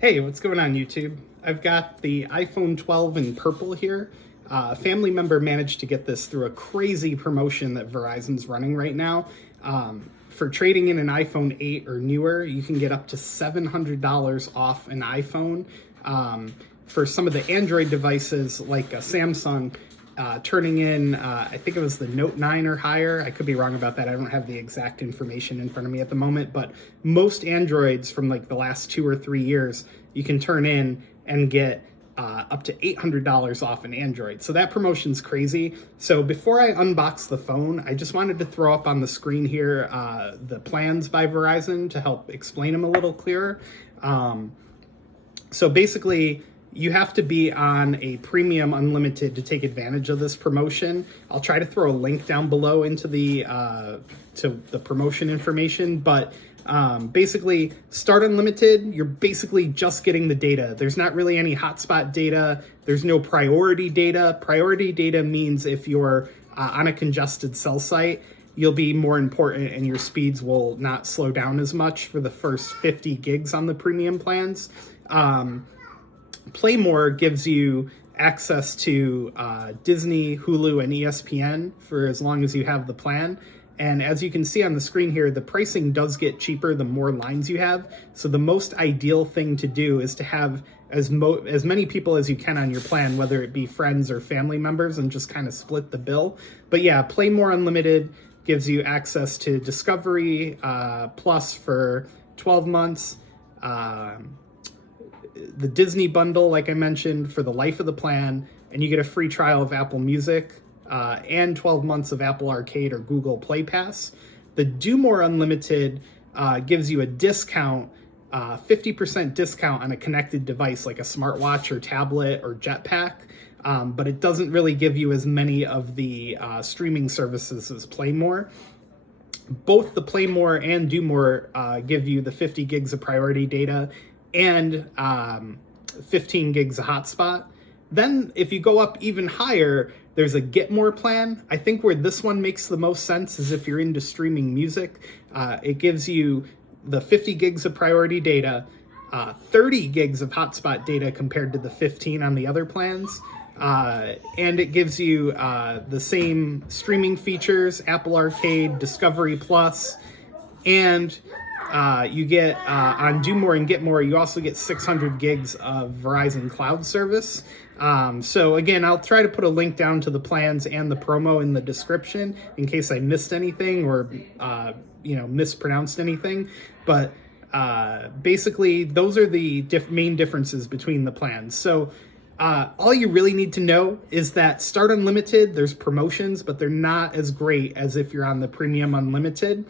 Hey, what's going on YouTube? I've got the iPhone 12 in purple here. A family member managed to get this through a crazy promotion that Verizon's running right now. For trading in an iPhone 8 or newer, you can get up to $700 off an iPhone. For some of the Android devices like a Samsung, turning in, I think it was the Note 9 or higher. I could be wrong about that. I don't have the exact information in front of me at the moment, but most Androids from like the last 2 or 3 years, you can turn in and get up to $800 off an Android. So that promotion's crazy. So before I unbox the phone, I just wanted to throw up on the screen here the plans by Verizon to help explain them a little clearer. So basically, you have to be on a premium unlimited to take advantage of this promotion. I'll try to throw a link down below into the promotion information, but basically start unlimited, you're basically just getting the data. There's not really any hotspot data. There's no priority data. Priority data means if you're on a congested cell site, you'll be more important and your speeds will not slow down as much for the first 50 gigs on the premium plans. Play More gives you access to Disney, Hulu, and ESPN for as long as you have the plan. And as you can see on the screen here, the pricing does get cheaper the more lines you have. So the most ideal thing to do is to have as many people as you can on your plan, whether it be friends or family members, and just kind of split the bill. But yeah, Play More Unlimited gives you access to Discovery Plus for 12 months. The Disney bundle, like I mentioned, for the life of the plan, and you get a free trial of Apple Music and 12 months of Apple Arcade or Google Play Pass. The Do More Unlimited gives you a discount, 50% discount on a connected device like a smartwatch or tablet or Jetpack, but it doesn't really give you as many of the streaming services as Play More. Both the Play More and Do More give you the 50 gigs of priority data and 15 gigs of hotspot. Then if you go up even higher, there's a Get More plan. I think where this one makes the most sense is if you're into streaming music. It gives you the 50 gigs of priority data, 30 gigs of hotspot data compared to the 15 on the other plans. And it gives you the same streaming features, Apple Arcade, Discovery Plus, and you get on Do More and Get More, you also get 600 gigs of Verizon cloud service. So again, I'll try to put a link down to the plans and the promo in the description in case I missed anything or mispronounced anything. But basically, those are the main differences between the plans. So all you really need to know is that Start Unlimited, there's promotions, but they're not as great as if you're on the Premium Unlimited.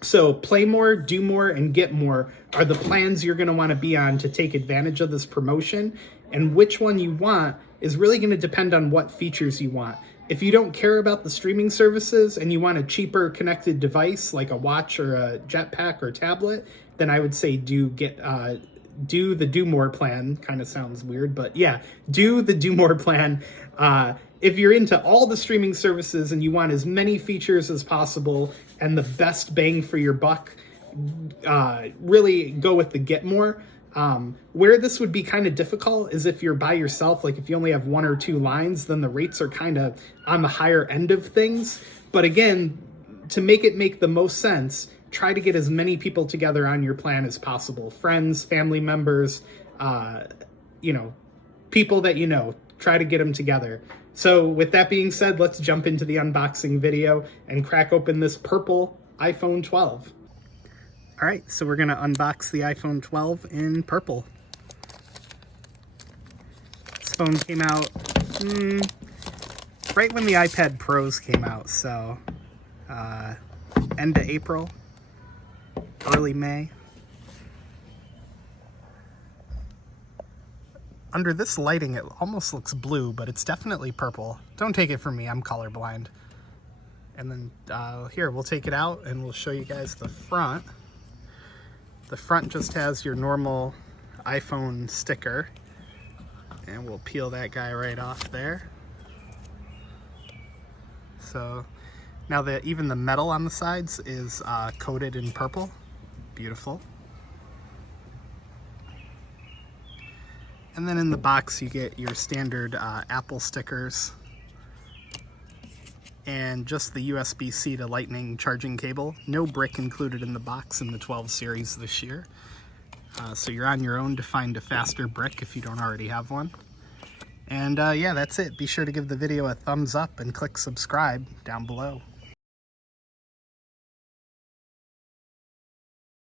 So Play More, Do More, and Get More are the plans you're going to want to be on to take advantage of this promotion. And which one you want is really going to depend on what features you want. If you don't care about the streaming services and you want a cheaper connected device like a watch or a Jetpack or tablet, then I would say do the Do More plan. Kind of sounds weird, but yeah, do the Do More plan. If you're into all the streaming services and you want as many features as possible and the best bang for your buck, really go with the Get More. Where this would be kind of difficult is if you're by yourself, like if you only have 1 or 2 lines, then the rates are kind of on the higher end of things. But again, to make it make the most sense, try to get as many people together on your plan as possible. Friends, family members, people that you know, try to get them together. So with that being said, let's jump into the unboxing video and crack open this purple iPhone 12. All right, so we're gonna unbox the iPhone 12 in purple. This phone came out right when the iPad Pros came out, so end of April, early May. Under this lighting, it almost looks blue, but it's definitely purple. Don't take it from me, I'm colorblind. And then here, we'll take it out and we'll show you guys the front. The front just has your normal iPhone sticker, and we'll peel that guy right off there. So now that even the metal on the sides is coated in purple. Beautiful. And then in the box you get your standard Apple stickers and just the USB-C to Lightning charging cable. No brick included in the box in the 12 series this year. So you're on your own to find a faster brick if you don't already have one. And yeah, that's it. Be sure to give the video a thumbs up and click subscribe down below.